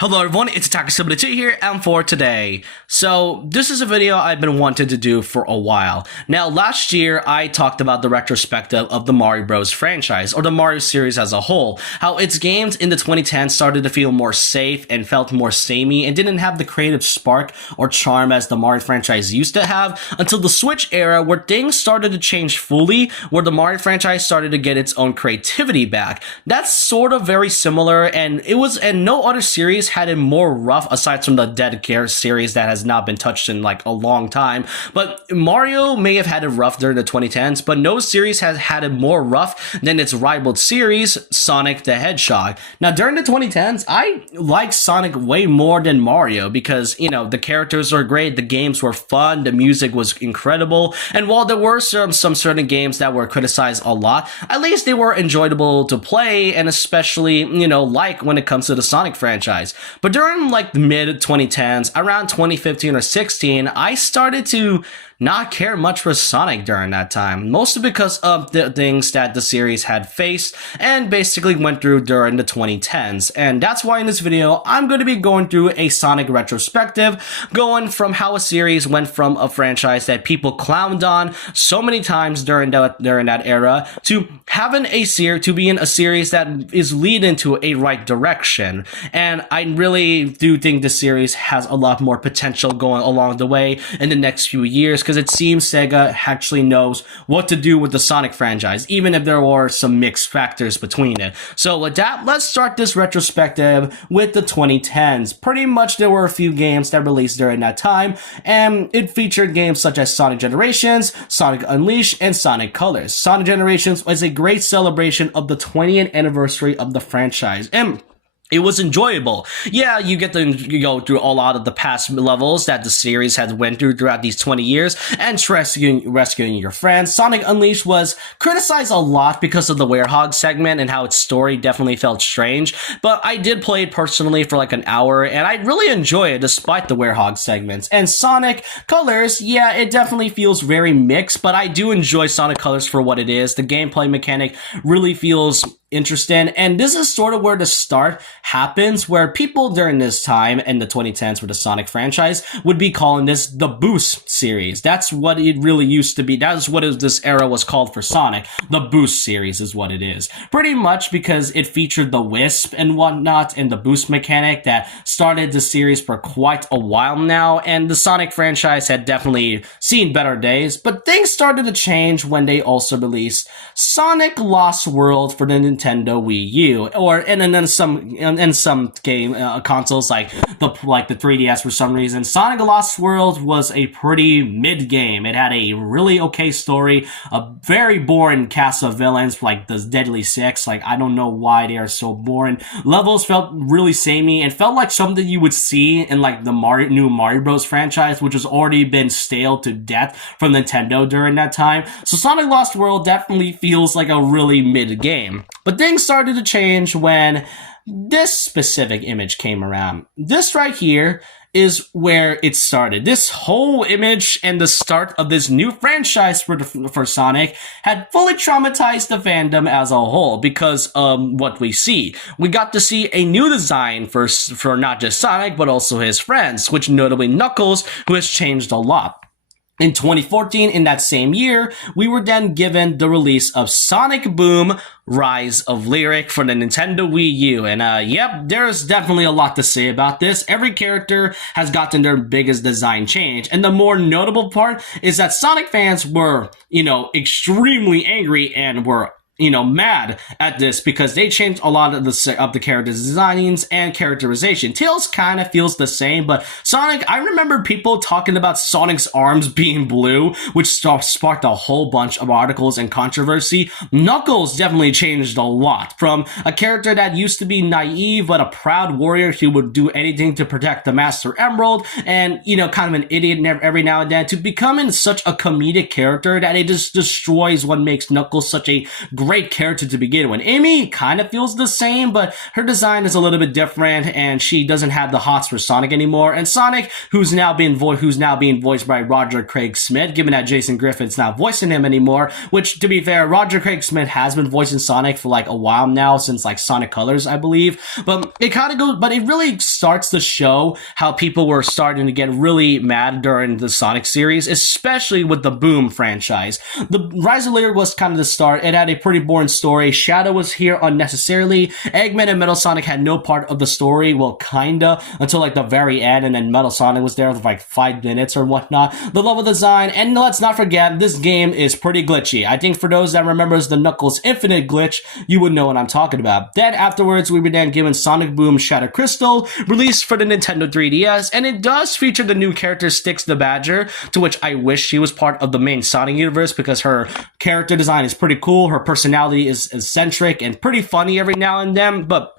Hello everyone, it's tarnished here, and for today. So, this is a video I've been wanting to do for a while. Now, last year, I talked about the retrospective of the Mario Bros. Franchise, or the Mario series as a whole. How its games in the 2010s started to feel more safe and felt more samey and didn't have the creative spark or charm as the Mario franchise used to have, until the Switch era where things started to change fully, where the Mario franchise started to get its own creativity back. That's sort of very similar, and no other series had it more rough aside from the Dead Care series that has not been touched in like a long time. But Mario may have had it rough during the 2010s, but no series has had it more rough than its rival series, Sonic the Hedgehog. Now, during the 2010s, I liked Sonic way more than Mario because, the characters were great, the games were fun, the music was incredible, and while there were some certain games that were criticized a lot, at least they were enjoyable to play, and especially, like when it comes to the Sonic franchise. But during like the mid 2010s, around 2015 or 16, I started to not care much for Sonic during that time, mostly because of the things that the series had faced and basically went through during the 2010s. And that's why in this video, I'm going to be going through a Sonic retrospective, going from how a series went from a franchise that people clowned on so many times during that era to having to be in a series that is leading to a right direction. And I really do think the series has a lot more potential going along the way in the next few years, because it seems SEGA actually knows what to do with the Sonic franchise, even if there were some mixed factors between it. So with that, let's start this retrospective with the 2010s. Pretty much there were a few games that released during that time, and it featured games such as Sonic Generations, Sonic Unleashed, and Sonic Colors. Sonic Generations was a great celebration of the 20th anniversary of the franchise, and it was enjoyable. Yeah, you get to go through a lot of the past levels that the series has went through throughout these 20 years and rescuing your friends. Sonic Unleashed was criticized a lot because of the Hedgehog segment and how its story definitely felt strange, but I did play it personally for like an hour and I really enjoy it despite the Hedgehog segments. And Sonic Colors, yeah, it definitely feels very mixed, but I do enjoy Sonic Colors for what it is. The gameplay mechanic really feels interesting, and this is sort of where the start happens, where people during this time in the 2010s with the Sonic franchise would be calling this the Boost series. That's what it really used to be. That's what this era was called for Sonic. The Boost series is what it is. Pretty much because it featured the Wisp and whatnot and the boost mechanic that started the series for quite a while now, and the Sonic franchise had definitely seen better days, but things started to change when they also released Sonic Lost World for the Nintendo Wii U, and then some game consoles like the 3DS for some reason. Sonic Lost World was a pretty mid game. It had a really okay story, a very boring cast of villains like the Deadly Six. Like, I don't know why they are so boring. Levels felt really samey and felt like something you would see in like the new Mario Bros. Franchise, which has already been stale to death from Nintendo during that time. So Sonic Lost World definitely feels like a really mid game. But things started to change when this specific image came around. This right here is where it started. This whole image and the start of this new franchise for Sonic had fully traumatized the fandom as a whole because of what we see. We got to see a new design for not just Sonic, but also his friends, which notably Knuckles, who has changed a lot. In 2014, in that same year, we were then given the release of Sonic Boom Rise of Lyric for the Nintendo Wii U. And yep, there's definitely a lot to say about this. Every character has gotten their biggest design change. And the more notable part is that Sonic fans were, extremely angry and were mad at this because they changed a lot of the character designs and characterization. Tails kind of feels the same, but Sonic, I remember people talking about Sonic's arms being blue, which sparked a whole bunch of articles and controversy. Knuckles definitely changed a lot, from a character that used to be naive but a proud warrior who would do anything to protect the Master Emerald and, kind of an idiot every now and then, to becoming such a comedic character that it just destroys what makes Knuckles such a great great character to begin with. Amy kind of feels the same, but her design is a little bit different, and she doesn't have the hots for Sonic anymore. And Sonic, who's now being voiced by Roger Craig Smith, given that Jason Griffin's not voicing him anymore, which, to be fair, Roger Craig Smith has been voicing Sonic for like a while now, since like Sonic Colors, I believe. But it really starts to show how people were starting to get really mad during the Sonic series, especially with the Boom franchise. The Rise of Later was kind of the start. It had a pretty boring story. Shadow was here unnecessarily. Eggman and Metal Sonic had no part of the story, well, kinda, until like the very end, and then Metal Sonic was there for like 5 minutes or whatnot. The level design, and let's not forget, this game is pretty glitchy. I think for those that remembers the Knuckles Infinite glitch, you would know what I'm talking about. Then afterwards, we were then given Sonic Boom Shadow Crystal, released for the Nintendo 3DS, and it does feature the new character Styx the Badger, to which I wish she was part of the main Sonic universe, because her character design is pretty cool, her personality is eccentric and pretty funny every now and then, but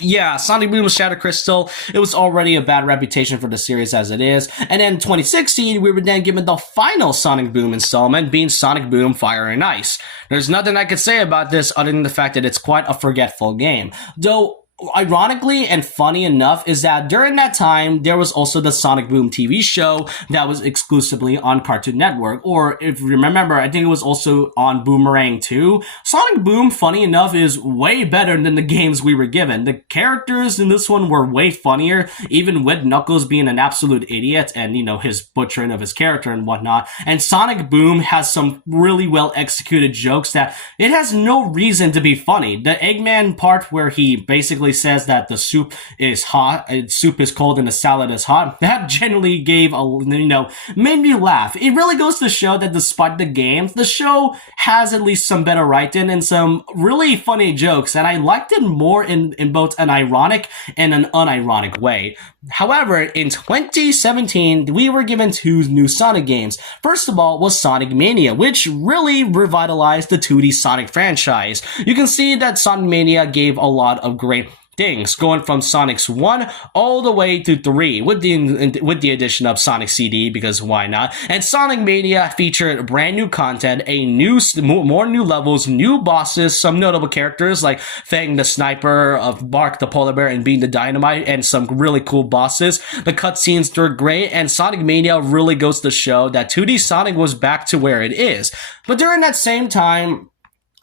yeah, Sonic Boom Shadow Crystal, it was already a bad reputation for the series as it is. And then 2016, we were then given the final Sonic Boom installment, being Sonic Boom Fire and Ice. There's nothing I could say about this other than the fact that it's quite a forgetful game. Though, ironically and funny enough is that during that time, there was also the Sonic Boom TV show that was exclusively on Cartoon Network. Or if you remember, I think it was also on Boomerang 2. Sonic Boom, funny enough, is way better than the games we were given. The characters in this one were way funnier, even with Knuckles being an absolute idiot and, you know, his butchering of his character and whatnot. And Sonic Boom has some really well executed jokes that it has no reason to be funny. The Eggman part where he basically says that the soup is hot, soup is cold, and the salad is hot. That generally made me laugh. It really goes to show that despite the games, the show has at least some better writing and some really funny jokes, and I liked it more in both an ironic and an unironic way. However, in 2017, we were given 2 new Sonic games. First of all was Sonic Mania, which really revitalized the 2D Sonic franchise. You can see that Sonic Mania gave a lot of great things, going from Sonic's 1 all the way to 3, with the addition of Sonic CD, because why not? And Sonic Mania featured brand new content, more new levels, new bosses, some notable characters like Fang the Sniper, of Bark the Polar Bear, and Bean the Dynamite, and some really cool bosses. The cutscenes were great, and Sonic Mania really goes to show that 2D Sonic was back to where it is. But during that same time,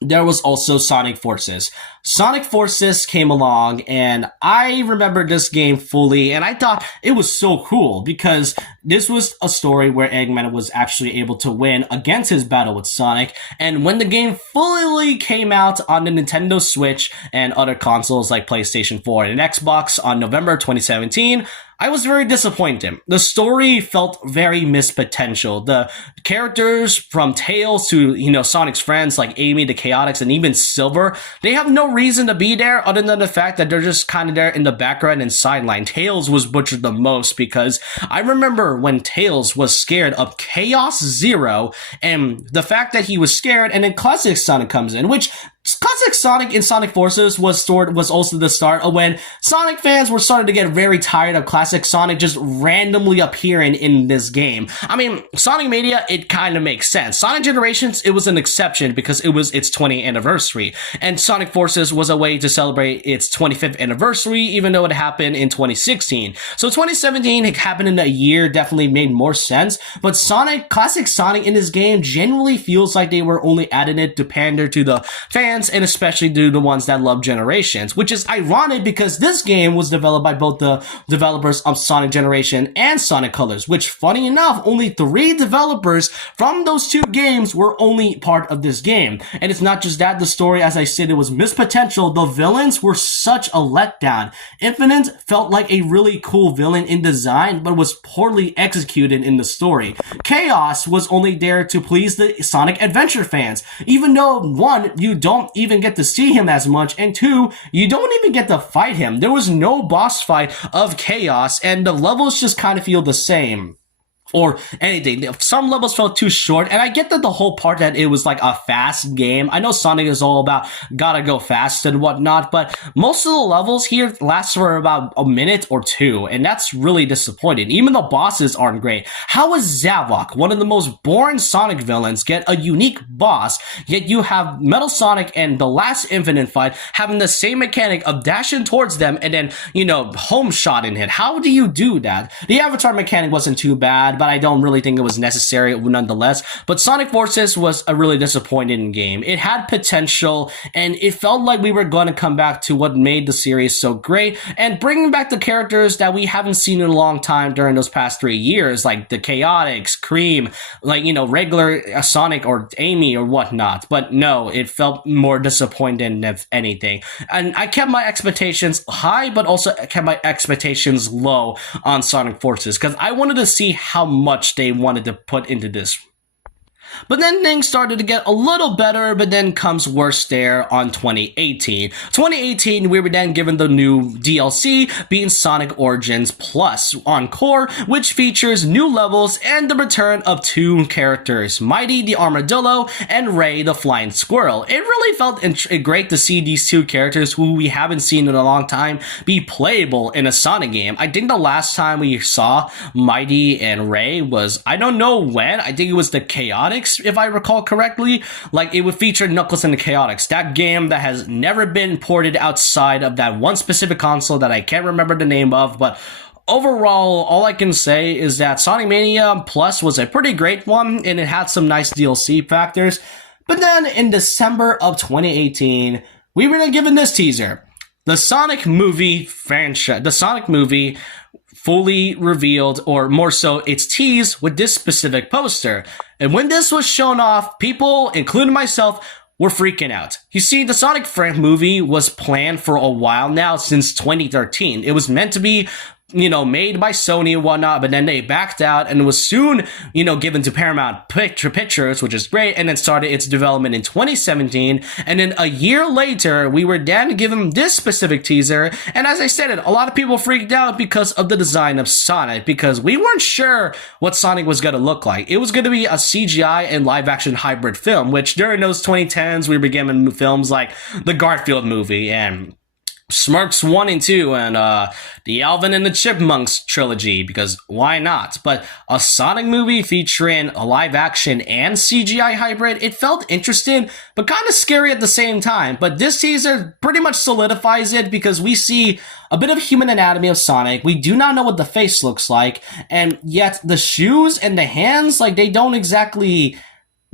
there was also Sonic Forces. Sonic Forces came along, and I remember this game fully, and I thought it was so cool, because this was a story where Eggman was actually able to win against his battle with Sonic, and when the game fully came out on the Nintendo Switch and other consoles like PlayStation 4 and Xbox on November 2017, I was very disappointed. The story felt very missed potential. The characters from Tails to, Sonic's friends like Amy, the Chaotix, and even Silver, they have no reason to be there other than the fact that they're just kind of there in the background and sideline. Tails was butchered the most, because I remember when Tails was scared of Chaos Zero, and the fact that he was scared, and then Classic Sonic comes in, which Classic Sonic in Sonic Forces was also the start of when Sonic fans were starting to get very tired of Classic Sonic just randomly appearing in this game. I mean, Sonic Mania, it kind of makes sense. Sonic Generations, it was an exception because it was its 20th anniversary. And Sonic Forces was a way to celebrate its 25th anniversary, even though it happened in 2016. So 2017, it happened in a year, definitely made more sense. But Classic Sonic in this game generally feels like they were only adding it to pander to the fans, and especially to the ones that love Generations, which is ironic because this game was developed by both the developers of Sonic Generation and Sonic Colors, which, funny enough, only 3 developers from those 2 games were only part of this game. And it's not just that, the story, as I said, it was missed potential. The villains were such a letdown. Infinite felt like a really cool villain in design, but was poorly executed in the story. Chaos was only there to please the Sonic Adventure fans, even though, 1, you don't even get to see him as much, and 2, you don't even get to fight him. There was no boss fight of Chaos, and the levels just kind of feel the same. or anything. Some levels felt too short, and I get that the whole part that it was like a fast game. I know Sonic is all about gotta go fast and whatnot, but most of the levels here last for about a minute or two, and that's really disappointing. Even the bosses aren't great. How is Zavok, one of the most boring Sonic villains, get a unique boss, yet you have Metal Sonic and the last Infinite fight having the same mechanic of dashing towards them and then, home shotting it? How do you do that? The Avatar mechanic wasn't too bad, but I don't really think it was necessary nonetheless. But Sonic Forces was a really disappointing game. It had potential, and it felt like we were going to come back to what made the series so great, and bringing back the characters that we haven't seen in a long time during those past 3 years, like the Chaotix, Cream, regular Sonic or Amy or whatnot. But no, it felt more disappointing than anything. And I kept my expectations high, but also kept my expectations low on Sonic Forces, because I wanted to see how much they wanted to put into this. But then things started to get a little better, but then comes worse there on 2018. 2018, we were then given the new DLC, being Sonic Origins Plus Encore, which features new levels and the return of 2 characters, Mighty the Armadillo and Ray the Flying Squirrel. It really felt great to see these 2 characters who we haven't seen in a long time be playable in a Sonic game. I think the last time we saw Mighty and Ray was, I don't know when, I think it was the Chaotix, if I recall correctly. Like, it would feature Knuckles and the Chaotix, that game that has never been ported outside of that one specific console that I can't remember the name of. But overall, all I can say is that Sonic Mania Plus was a pretty great one, and it had some nice DLC factors. But then in December of 2018, we were given this teaser. The Sonic movie franchise, the Sonic movie fully revealed, or more so, it's teased with this specific poster. And when this was shown off, people, including myself, were freaking out. You see, the Sonic movie was planned for a while now, since 2013. It was meant to be made by Sony and whatnot, but then they backed out and was soon, given to Paramount Pictures, which is great, and then started its development in 2017. And then a year later, we were then given this specific teaser, and as I said, a lot of people freaked out because of the design of Sonic, because we weren't sure what Sonic was going to look like. It was going to be a CGI and live-action hybrid film, which during those 2010s, we were given films like the Garfield movie, and Smirks 1 and 2, and the Alvin and the Chipmunks trilogy, because why not? But a Sonic movie featuring a live action and CGI hybrid, it felt interesting, but kind of scary at the same time. But this teaser pretty much solidifies it, because we see a bit of human anatomy of Sonic. We do not know what the face looks like, and yet the shoes and the hands, they don't exactly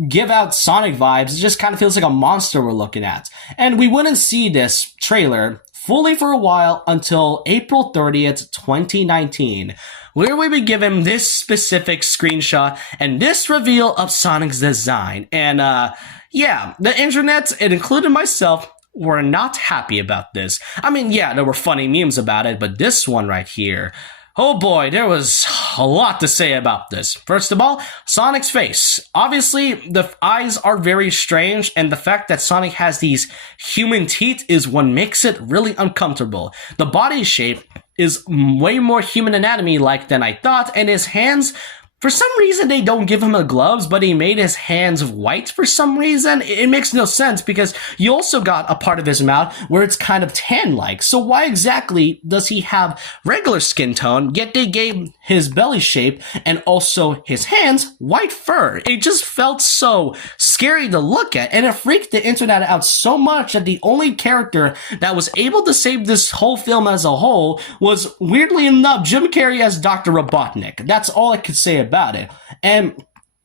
give out Sonic vibes. It just kind of feels like a monster we're looking at. And we wouldn't see this trailer fully for a while until April 30th, 2019, where we were given this specific screenshot and this reveal of Sonic's design. And the internet, and including myself, were not happy about this. I mean, yeah, there were funny memes about it, but this one right here, oh boy, there was a lot to say about this. First of all, Sonic's face. Obviously, the eyes are very strange, and the fact that Sonic has these human teeth is what makes it really uncomfortable. The body shape is way more human anatomy-like than I thought, and his hands, for some reason, they don't give him the gloves, but he made his hands white for some reason. It makes no sense, because you also got a part of his mouth where it's kind of tan-like. So why exactly does he have regular skin tone, yet they gave his belly shape and also his hands white fur? It just felt so scary to look at, and it freaked the internet out so much that the only character that was able to save this whole film as a whole was, weirdly enough, Jim Carrey as Dr. Robotnik. That's all I could say about it. And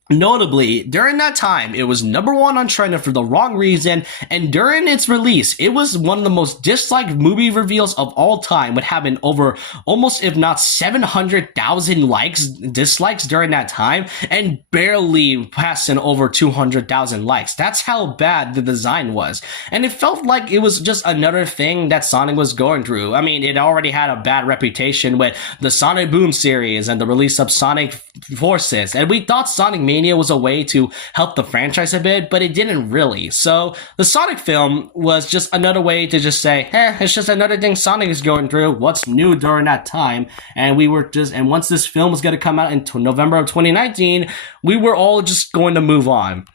notably, during that time, it was #1 on Trend for the wrong reason, and during its release, it was one of the most disliked movie reveals of all time, with having over almost, if not 700,000 dislikes during that time, and barely passing over 200,000 likes. That's how bad the design was. And it felt like it was just another thing that Sonic was going through. I mean, it already had a bad reputation with the Sonic Boom series and the release of Sonic Forces, and we thought Sonic Mania was a way to help the franchise a bit, but it didn't really. So the Sonic film was just another way to just say, it's just another thing Sonic is going through. What's new during that time? And once this film was going to come out in November of 2019, we were all just going to move on.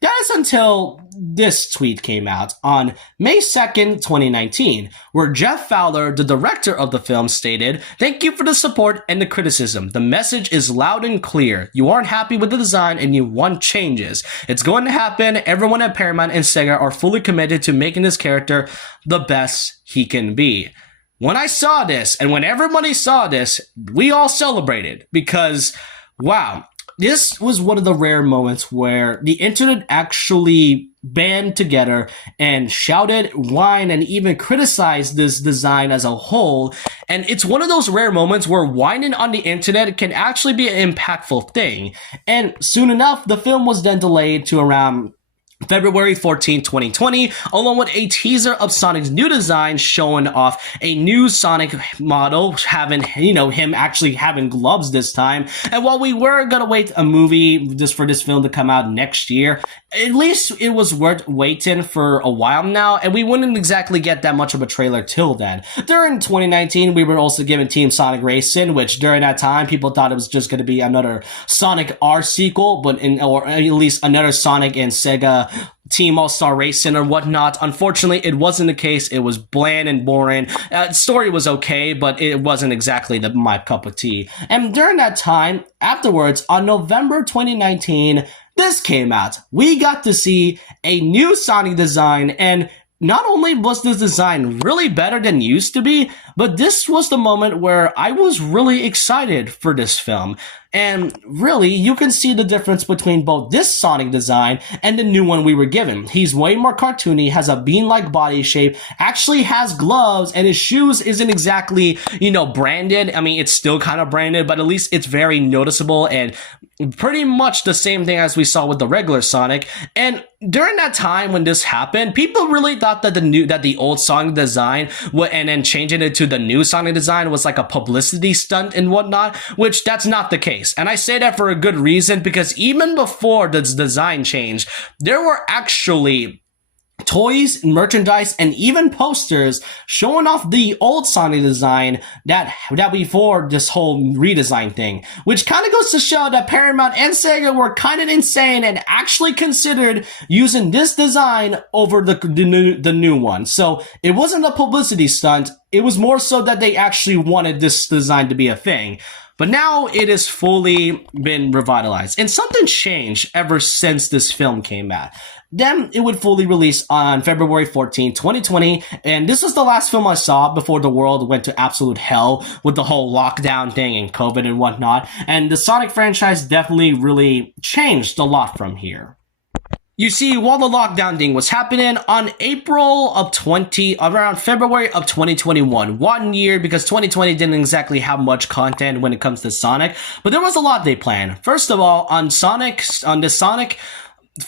That is until this tweet came out on May 2nd, 2019, where Jeff Fowler, the director of the film, stated, "Thank you for the support and the criticism. The message is loud and clear. You aren't happy with the design and you want changes. It's going to happen. Everyone at Paramount and SEGA are fully committed to making this character the best he can be." When I saw this, and when everybody saw this, we all celebrated because, wow, this was one of the rare moments where the internet actually band together and shouted, whined, and even criticized this design as a whole. And it's one of those rare moments where whining on the internet can actually be an impactful thing. And soon enough, the film was then delayed to around February 14, 2020, along with a teaser of Sonic's new design showing off a new Sonic model, having, him actually having gloves this time. And while we were gonna wait a movie just for this film to come out next year, at least it was worth waiting for a while now, and we wouldn't exactly get that much of a trailer till then. During 2019, we were also given Team Sonic Racing, which during that time, people thought it was just gonna be another Sonic R sequel, or at least another Sonic and SEGA Team All-Star Racing or whatnot. Unfortunately, it wasn't the case. It was bland and boring. Story was okay, but it wasn't exactly my cup of tea. And during that time, afterwards, on November 2019, this came out. We got to see a new Sonic design, and not only was this design really better than it used to be, but this was the moment where I was really excited for this film. And really, you can see the difference between both this Sonic design and the new one we were given. He's way more cartoony, has a bean-like body shape, actually has gloves, and his shoes isn't exactly, branded. I mean, it's still kind of branded, but at least it's very noticeable and pretty much the same thing as we saw with the regular Sonic. And during that time when this happened, people really thought that the old Sonic design and then changing it to the new Sonic design was like a publicity stunt and whatnot, which that's not the case. And I say that for a good reason, because even before this design change, there were actually toys, merchandise, and even posters showing off the old Sonic design that before this whole redesign thing, which kind of goes to show that Paramount and SEGA were kind of insane and actually considered using this design over the new one. So it wasn't a publicity stunt. It was more so that they actually wanted this design to be a thing. But now it has fully been revitalized, and something changed ever since this film came out. Then it would fully release on February 14, 2020, and this was the last film I saw before the world went to absolute hell with the whole lockdown thing and COVID and whatnot, and the Sonic franchise definitely really changed a lot from here. You see, while the lockdown thing was happening on around February of 2021, 1 year, because 2020 didn't exactly have much content when it comes to Sonic, but there was a lot they planned. First of all, on the Sonic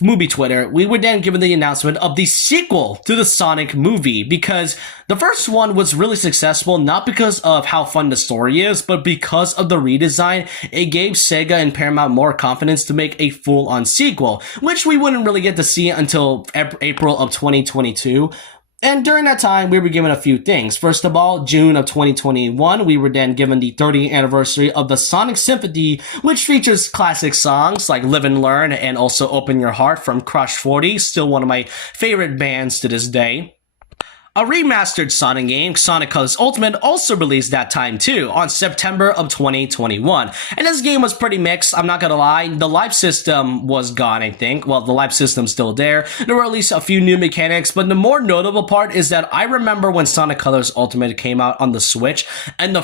movie Twitter, we were then given the announcement of the sequel to the Sonic movie, because the first one was really successful, not because of how fun the story is, but because of the redesign. It gave SEGA and Paramount more confidence to make a full-on sequel, which we wouldn't really get to see until April of 2022. And during that time, we were given a few things. First of all, June of 2021, we were then given the 30th anniversary of the Sonic Symphony, which features classic songs like Live and Learn and also Open Your Heart from Crush 40, still one of my favorite bands to this day. A remastered Sonic game, Sonic Colors Ultimate, also released that time too, on September of 2021. And this game was pretty mixed, I'm not gonna lie. The life system was gone, I think. Well, the life system's still there. There were at least a few new mechanics, but the more notable part is that I remember when Sonic Colors Ultimate came out on the Switch, and the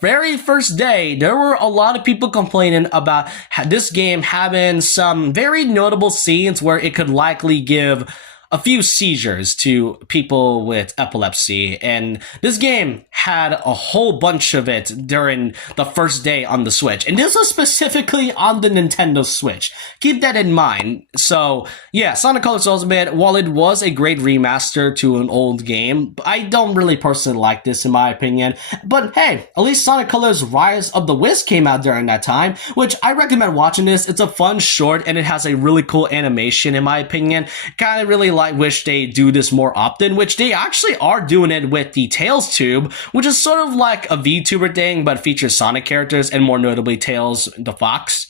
very first day, there were a lot of people complaining about this game having some very notable scenes where it could likely give a few seizures to people with epilepsy, and this game had a whole bunch of it during the first day on the Switch, and this was specifically on the Nintendo Switch. Keep that in mind. So yeah, Sonic Colors Ultimate, while it was a great remaster to an old game, I don't really personally like this in my opinion, but hey, at least Sonic Colors Rise of the Wisp came out during that time, which I recommend watching this. It's a fun short and it has a really cool animation in my opinion. Kind of really wish they do this more often, which they actually are doing it with the Tails Tube, which is sort of like a VTuber thing, but features Sonic characters and more notably Tails the Fox.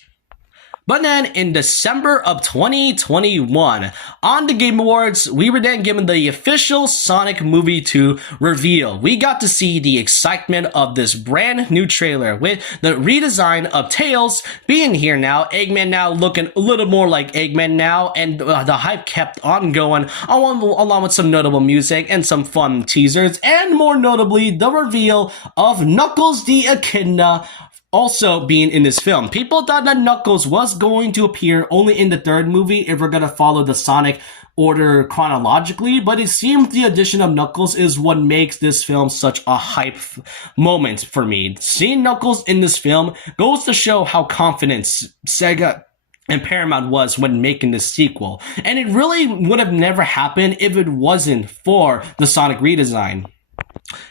But then in December of 2021, on the Game Awards, we were then given the official Sonic Movie 2 reveal. We got to see the excitement of this brand new trailer with the redesign of Tails being here now, Eggman now looking a little more like Eggman now, and the hype kept on going along with some notable music and some fun teasers, and more notably, the reveal of Knuckles the Echidna also being in this film. People thought that Knuckles was going to appear only in the third movie if we're going to follow the Sonic order chronologically, but it seems the addition of Knuckles is what makes this film such a hype moment for me. Seeing Knuckles in this film goes to show how confident SEGA and Paramount was when making this sequel, and it really would have never happened if it wasn't for the Sonic redesign.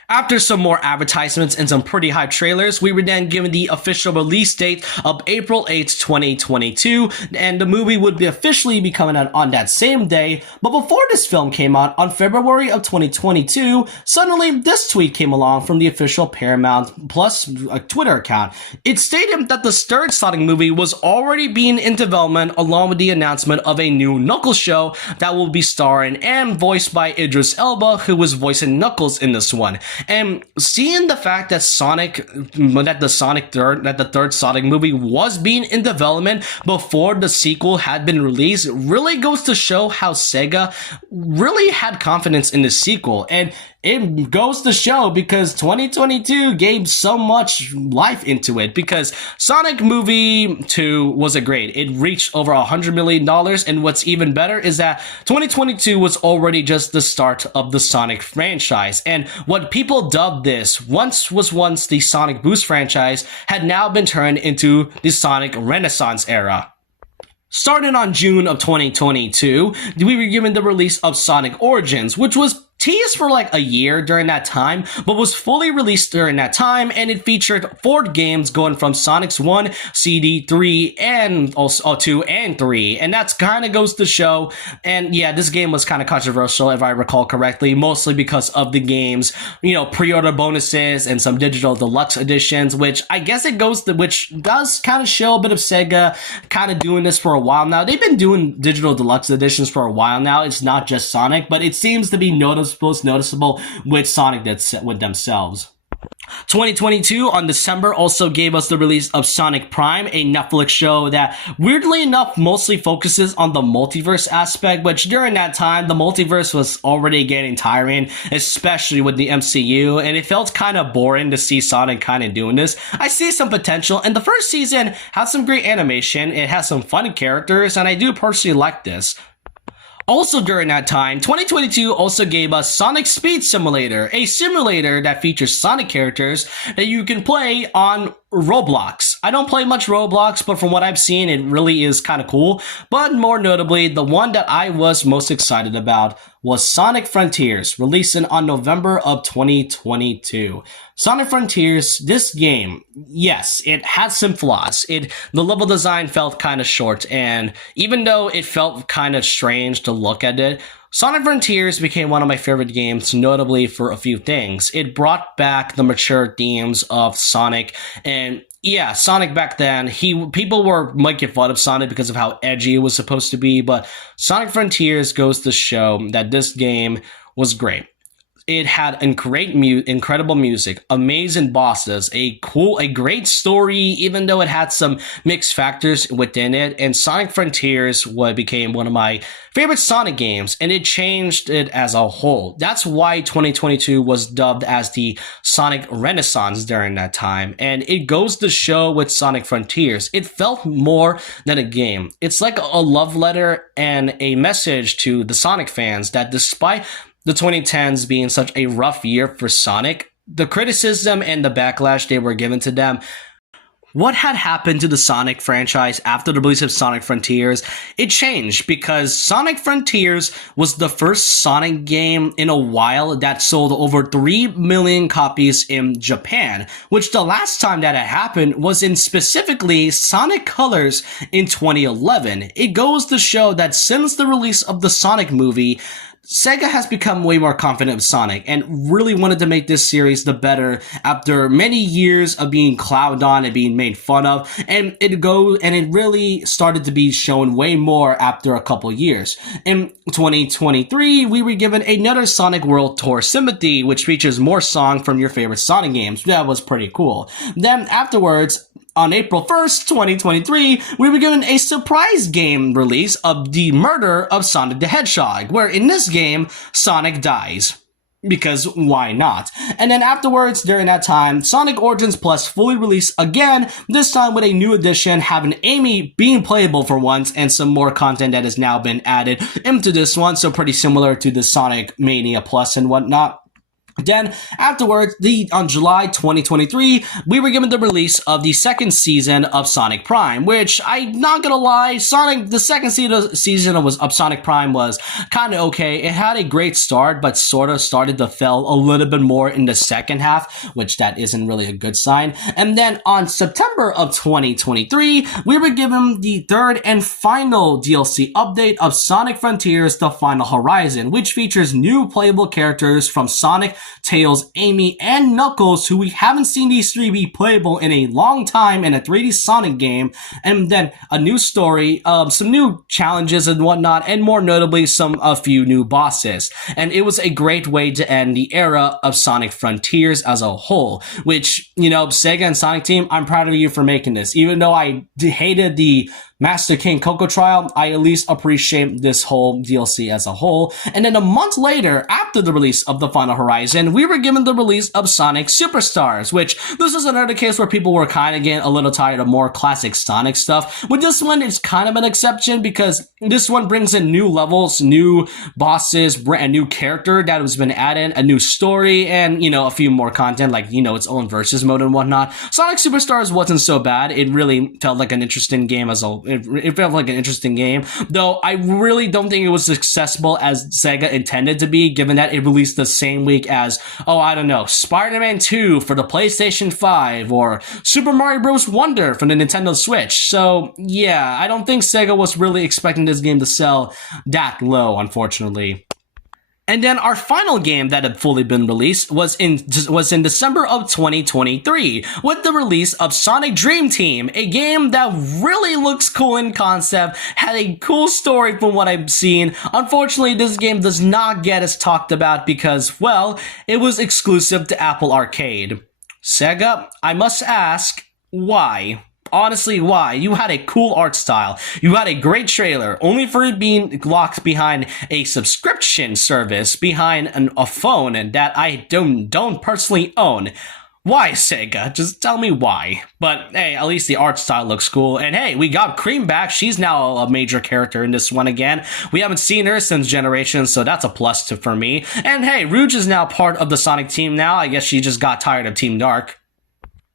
After some more advertisements and some pretty hype trailers, we were then given the official release date of April 8th, 2022, and the movie would be officially be coming out on that same day. But before this film came out, on February of 2022, suddenly this tweet came along from the official Paramount Plus Twitter account. It stated that the third Sonic movie was already being in development, along with the announcement of a new Knuckles show that will be starring and voiced by Idris Elba, who was voicing Knuckles in this one. And seeing the fact that the third Sonic movie was being in development before the sequel had been released really goes to show how SEGA really had confidence in the sequel. And it goes to show because 2022 gave so much life into it, because Sonic Movie 2 was a great. It reached over $100 million, and what's even better is that 2022 was already just the start of the Sonic franchise, and what people dubbed this once the Sonic Boost franchise had now been turned into the Sonic Renaissance era. Starting on June of 2022, we were given the release of Sonic Origins, which was teased for like a year during that time, but was fully released during that time, and it featured 4 games going from Sonic's 1, CD, 3, and also 2 and 3, and that's kind of goes to show. And yeah, this game was kind of controversial if I recall correctly, mostly because of the game's, pre-order bonuses and some digital deluxe editions, which I guess which does kind of show a bit of SEGA kind of doing this for a while now. They've been doing digital deluxe editions for a while now. It's not just Sonic, but it seems to be most noticeable with Sonic with themselves. 2022 on December also gave us the release of Sonic Prime, a Netflix show that weirdly enough mostly focuses on the multiverse aspect, which during that time the multiverse was already getting tiring, especially with the MCU, and it felt kind of boring to see Sonic kind of doing this. I see some potential, and the first season has some great animation, it has some fun characters, and I do personally like this. Also during that time, 2022 also gave us Sonic Speed Simulator, a simulator that features Sonic characters that you can play on Roblox. I don't play much Roblox, but from what I've seen, it really is kind of cool. But more notably, the one that I was most excited about was Sonic Frontiers, releasing on November of 2022. Sonic Frontiers, this game, yes, it has some flaws. The level design felt kind of short, and even though it felt kind of strange to look at it, Sonic Frontiers became one of my favorite games, notably for a few things. It brought back the mature themes of Sonic, and yeah, Sonic back then, people were making fun of Sonic because of how edgy it was supposed to be, but Sonic Frontiers goes to show that this game was great. It had incredible music, amazing bosses, a great story, even though it had some mixed factors within it. And Sonic Frontiers became one of my favorite Sonic games, and it changed it as a whole. That's why 2022 was dubbed as the Sonic Renaissance during that time. And it goes to show with Sonic Frontiers, it felt more than a game. It's like a love letter and a message to the Sonic fans that despite the 2010s being such a rough year for Sonic, the criticism and the backlash they were given to them, what had happened to the Sonic franchise after the release of Sonic Frontiers? It changed because Sonic Frontiers was the first Sonic game in a while that sold over 3 million copies in Japan, which the last time that had happened was in specifically Sonic Colors in 2011. It goes to show that since the release of the Sonic movie, SEGA has become way more confident of Sonic and really wanted to make this series the better after many years of being clowned on and being made fun of, and it really started to be shown way more after a couple years. In 2023, we were given another Sonic World Tour Sympathy, which features more songs from your favorite Sonic games. That was pretty cool. Then afterwards, on April 1st, 2023, we were given a surprise game release of The Murder of Sonic the Hedgehog, where in this game, Sonic dies. Because why not? And then afterwards, during that time, Sonic Origins Plus fully released again, this time with a new edition, having Amy being playable for once, and some more content that has now been added into this one, so pretty similar to the Sonic Mania Plus and whatnot. Then, afterwards, on July 2023, we were given the release of the second season of Sonic Prime, which, I'm not gonna lie, the second season of Sonic Prime was kinda okay. It had a great start, but sorta started to fail a little bit more in the second half, which that isn't really a good sign. And then, on September of 2023, we were given the third and final DLC update of Sonic Frontiers: The Final Horizon, which features new playable characters from Sonic, Tails, Amy, and Knuckles, who we haven't seen these three be playable in a long time in a 3D Sonic game, and then a new story, some new challenges and whatnot, and more notably, a few new bosses. And it was a great way to end the era of Sonic Frontiers as a whole, which, SEGA and Sonic Team, I'm proud of you for making this. Even though I hated the Master King Coco Trial, I at least appreciate this whole DLC as a whole. And then a month later, after the release of The Final Horizon, we were given the release of Sonic Superstars, which this is another case where people were kind of getting a little tired of more classic Sonic stuff. With this one, it's kind of an exception because this one brings in new levels, new bosses, a new character that has been added, a new story, and, a few more content, like, its own versus mode and whatnot. Sonic Superstars wasn't so bad. It really felt like an interesting game as a It felt like an interesting game, though I really don't think it was successful as Sega intended to be, given that it released the same week as, Spider-Man 2 for the PlayStation 5, or Super Mario Bros. Wonder for the Nintendo Switch. So, yeah, I don't think Sega was really expecting this game to sell that low, unfortunately. And then our final game that had fully been released was in December of 2023 with the release of Sonic Dream Team, a game that really looks cool in concept, had a cool story from what I've seen. Unfortunately, this game does not get as talked about because, well, it was exclusive to Apple Arcade. Sega, I must ask, why? Honestly, why? You had a cool art style. You had a great trailer, only for it being locked behind a subscription service, behind a phone, and that I don't personally own. Why, Sega? Just tell me why. But hey, at least the art style looks cool. And hey, we got Cream back. She's now a major character in this one again. We haven't seen her since Generations, so that's a plus for me. And hey, Rouge is now part of the Sonic team now. I guess she just got tired of Team Dark.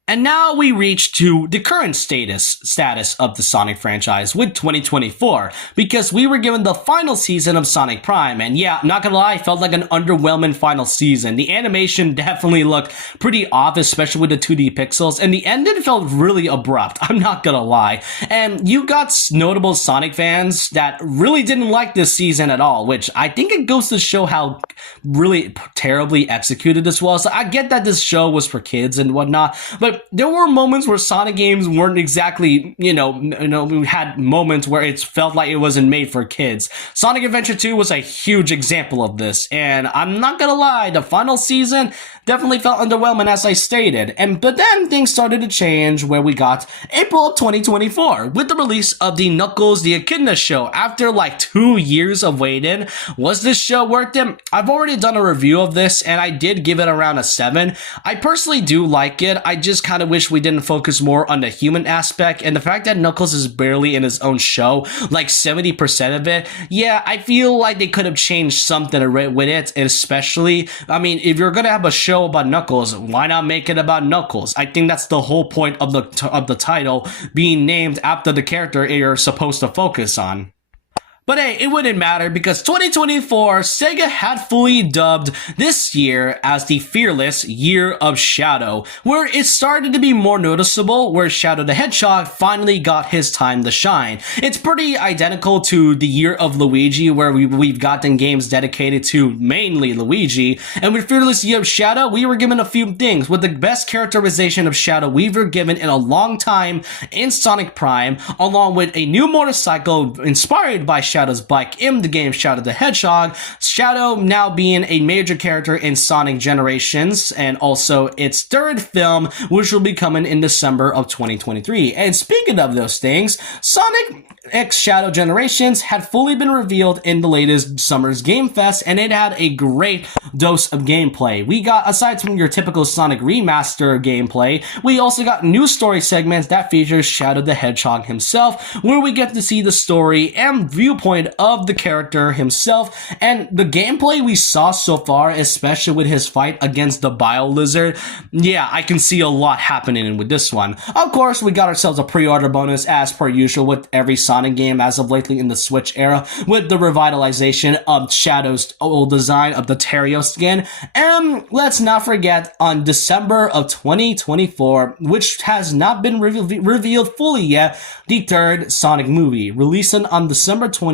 And now we reach to the current status of the Sonic franchise with 2024, because we were given the final season of Sonic Prime, and yeah, not gonna lie, felt like an underwhelming final season. The animation definitely looked pretty off, especially with the 2D pixels, and the ending felt really abrupt, I'm not gonna lie. And you got notable Sonic fans that really didn't like this season at all, which I think it goes to show how really terribly executed this was. I get that this show was for kids and whatnot, but but there were moments where Sonic games weren't exactly, we had moments where it felt like it wasn't made for kids. Sonic Adventure 2 was a huge example of this, and I'm not gonna lie, the final season definitely felt underwhelming, as I stated. But then things started to change where we got April of 2024 with the release of the Knuckles the Echidna show. After like 2 years of waiting, was this show worth it? I've already done a review of this, and I did give it around a 7. I personally do like it. I just kind of wish we didn't focus more on the human aspect, and the fact that Knuckles is barely in his own show, like 70% of it. Yeah, I feel like they could have changed something with it, especially, I mean, if you're gonna have a show about Knuckles, why not make it about Knuckles? I think that's the whole point of the title being named after the character you're supposed to focus on. But hey, it wouldn't matter because 2024, SEGA had fully dubbed this year as the Fearless Year of Shadow, where it started to be more noticeable, where Shadow the Hedgehog finally got his time to shine. It's pretty identical to the Year of Luigi, where we've gotten games dedicated to mainly Luigi, and with Fearless Year of Shadow, we were given a few things, with the best characterization of Shadow we were given in a long time in Sonic Prime, along with a new motorcycle inspired by Shadow's bike in the game Shadow the Hedgehog, Shadow now being a major character in Sonic Generations, and also its third film, which will be coming in December of 2023. And speaking of those things, Sonic X Shadow Generations had fully been revealed in the latest Summer's Game Fest, and it had a great dose of gameplay. We got, aside from your typical Sonic Remaster gameplay, we also got new story segments that features Shadow the Hedgehog himself, where we get to see the story and viewpoint of the character himself, and the gameplay we saw so far, especially with his fight against the Bio Lizard, yeah, I can see a lot happening with this one. Of course, we got ourselves a pre-order bonus as per usual with every Sonic game as of lately in the Switch era, with the revitalization of Shadow's old design of the Terrio skin, and let's not forget on December of 2024, which has not been revealed fully yet, the third Sonic movie, releasing on December 20th,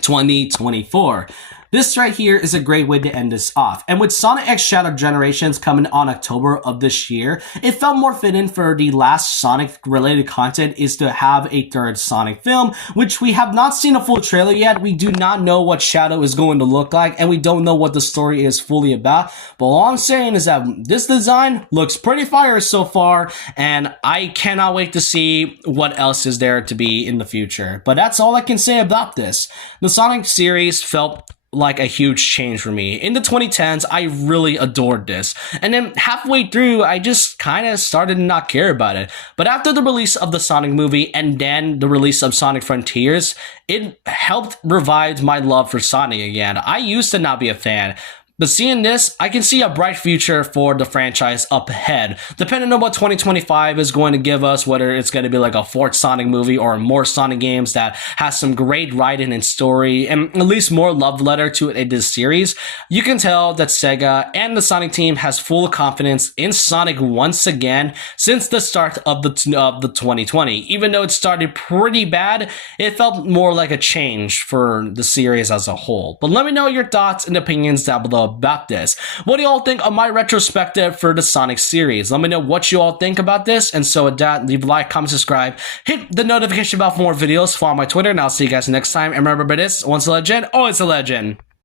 2024. This right here is a great way to end this off. And with Sonic X Shadow Generations coming on October of this year, it felt more fitting for the last Sonic related content is to have a third Sonic film, which we have not seen a full trailer yet. We do not know what Shadow is going to look like, and we don't know what the story is fully about. But all I'm saying is that this design looks pretty fire so far, and I cannot wait to see what else is there to be in the future. But that's all I can say about this. The Sonic series felt like a huge change for me. In the 2010s, I really adored this. And then halfway through, I just kind of started to not care about it. But after the release of the Sonic movie and then the release of Sonic Frontiers, it helped revive my love for Sonic again. I used to not be a fan, but seeing this, I can see a bright future for the franchise up ahead. Depending on what 2025 is going to give us, whether it's going to be like a fourth Sonic movie or more Sonic games that has some great writing and story, and at least more love letter to it in this series, you can tell that SEGA and the Sonic team has full confidence in Sonic once again since the start of the 2020. Even though it started pretty bad, it felt more like a change for the series as a whole. But let me know your thoughts and opinions down below about this. What do you all think of my retrospective for the Sonic series? Let me know what you all think about this. And so with that, leave a like, comment, subscribe, hit the notification bell for more videos, follow my Twitter, and I'll see you guys next time. And remember this, once a legend, always a legend.